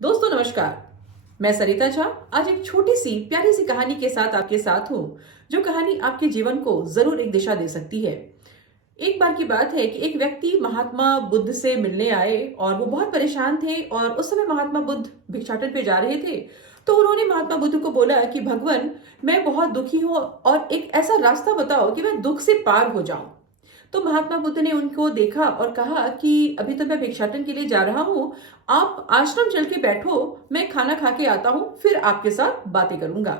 दोस्तों नमस्कार। मैं सरिता झा आज एक छोटी सी प्यारी सी कहानी के साथ आपके साथ हूँ, जो कहानी आपके जीवन को जरूर एक दिशा दे सकती है। एक बार की बात है कि एक व्यक्ति महात्मा बुद्ध से मिलने आए और वो बहुत परेशान थे और उस समय महात्मा बुद्ध भिक्षाटन पे जा रहे थे। तो उन्होंने महात्मा बुद्ध को बोला कि भगवान, मैं बहुत दुखी हूँ और एक ऐसा रास्ता बताओ कि मैं दुख से पार हो जाऊं। तो महात्मा बुद्ध ने उनको देखा और कहा कि अभी तो मैं भिक्षाटन के लिए जा रहा हूँ, आप आश्रम चल के बैठो, मैं खाना खा के आता हूँ, फिर आपके साथ बातें करूंगा।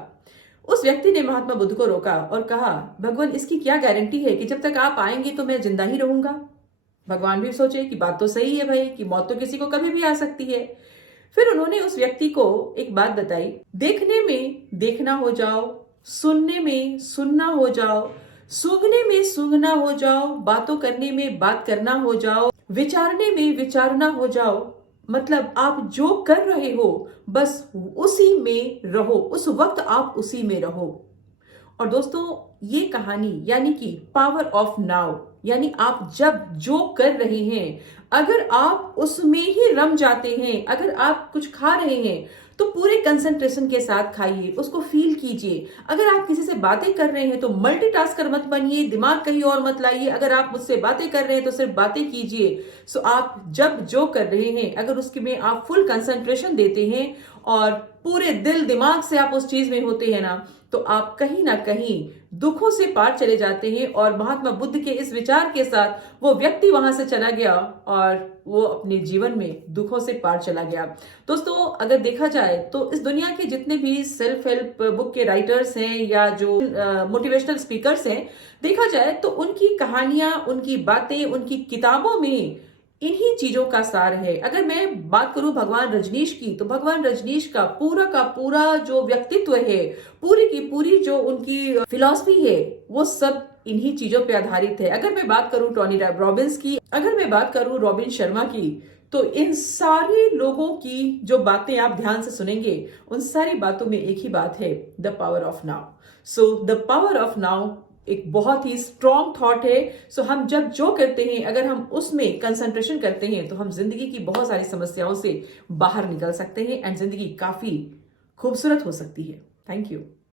उस व्यक्ति ने महात्मा बुद्ध को रोका और कहा, भगवान, इसकी क्या गारंटी है कि जब तक आप आएंगे तो मैं जिंदा ही रहूंगा। भगवान भी सोचे कि बात तो सही है भाई, कि मौत तो किसी को कभी भी आ सकती है। फिर उन्होंने उस व्यक्ति को एक बात बताई, देखने में देखना हो जाओ, सुनने में सुनना हो जाओ, सूंघने में सूंघना हो जाओ, बातों करने में बात करना हो जाओ, विचारने में विचारना हो जाओ। मतलब आप जो कर रहे हो बस उसी में रहो, उस वक्त आप उसी में रहो। और दोस्तों, ये कहानी यानी कि पावर ऑफ नाउ, यानी आप जब जो कर रहे हैं, अगर आप उसमें ही रम जाते हैं, अगर आप कुछ खा रहे हैं तो पूरे कंसंट्रेशन के साथ खाइए, उसको फील कीजिए। अगर आप किसी से बातें कर रहे हैं तो मल्टीटास्कर मत बनिए, दिमाग कहीं और मत लाइए। अगर आप मुझसे बातें कर रहे हैं तो सिर्फ बातें कीजिए। सो आप जब जो कर रहे हैं, अगर उसके में आप फुल कंसंट्रेशन देते हैं और पूरे दिल दिमाग से आप उस चीज में होते हैं ना, तो आप कहीं ना कहीं दुखों से पार चले जाते हैं। और महात्मा बुद्ध के इस विचार के साथ वो व्यक्ति वहां से चला गया और वो अपने जीवन में दुखों से पार चला गया। दोस्तों, अगर देखा जाए तो इस दुनिया के जितने भी सेल्फ हेल्प बुक के राइटर्स हैं या जो मोटिवेशनल स्पीकर्स हैं, देखा जाए तो उनकी कहानियां, उनकी बातें, उनकी किताबों में इन्हीं चीजों का सार है। अगर मैं बात करूं भगवान रजनीश की, तो भगवान रजनीश का पूरा जो व्यक्तित्व है, पूरी की पूरी जो उनकी फिलॉसफी है, वो सब इन्हीं चीजों पे आधारित है। अगर मैं बात करूं टोनी रॉबिन्स की, अगर मैं बात करूं रॉबिन शर्मा की, तो इन सारे लोगों की जो बातें आप ध्यान से सुनेंगे, उन सारी बातों में एक ही बात है, the power of now. So the power of now एक बहुत ही स्ट्रॉन्ग थॉट है। सो हम जब जो करते हैं, अगर हम उसमें कंसंट्रेशन करते हैं, तो हम जिंदगी की बहुत सारी समस्याओं से बाहर निकल सकते हैं एंड जिंदगी काफी खूबसूरत हो सकती है। Thank you.